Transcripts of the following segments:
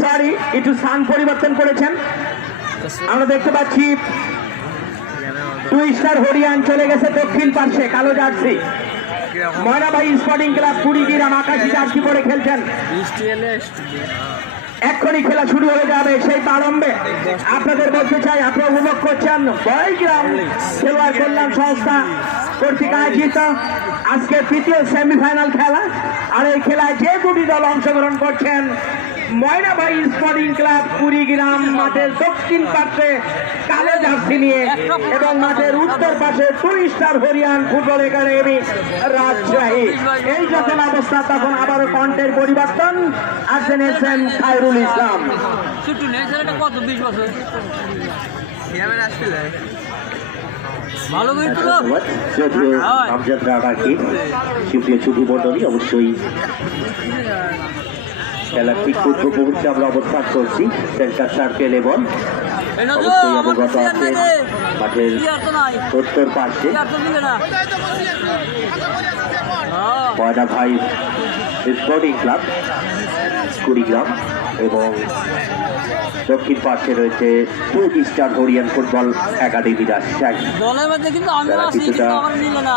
Sorry, একটু স্থান পরিবর্তন করেছেন। আমরা দেখতে পাচ্ছি 2 স্টার হরিয়ান চলে গেছে দক্ষিণ পার্শ্বে, কালো jersey. Moynabari sporting club Kurigram আকাশি জার্সি পরে খেলছেন। এক্ষুনি খেলা শুরু হয়ে যাবে। সেই প্রারম্ভে আপনাদের বলতে চাই, আপনারা উপভোগ করছেন বয়গ্রাম খেলোয়াড় কল্যাণ সংস্থা কর্তৃক আয়োজিত আজকে 3য় সেমিফাইনাল খেলা। আর এই খেলায় যে 2টি দল অংশগ্রহণ করছেন, ময়নাবাড়ি স্পোর্টিং ক্লাব কুড়িগ্রাম মাঠের দক্ষিণ পাশে কালো জার্সি নিয়ে এবং মাঠের উত্তর পাশে 2 স্টার হরিয়ান ফুটবল একাডেমি রাজশাহী। এই যখন অবস্থা, তখন আবারও কণ্ঠের পরিবর্তন আসছেন এসএম খায়রুল ইসলাম। সুপ্রিয় ছুটি মন্ডলী, অবশ্যই খেলার ঠিক পূর্ব মুহূর্তে আমরা অবস্থান করছি সেন্টার সার্কেল এবং অবশ্যই অবগত আছে মাঠের উত্তর পাশে ময়না ভাই স্পোর্টিং ক্লাব কুড়িগ্রাম এবং দক্ষিণ পাশে রয়েছে 2 স্টার হরিয়ান ফুটবল একাডেমি রাজশাহী। যারা কিছুটা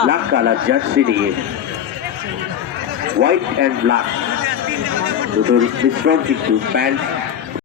ব্ল্যাক কালার জার্সি নিয়ে হোয়াইট অ্যান্ড ব্ল্যাক দুটোর মিশ্রণ কিন্তু প্যান্ট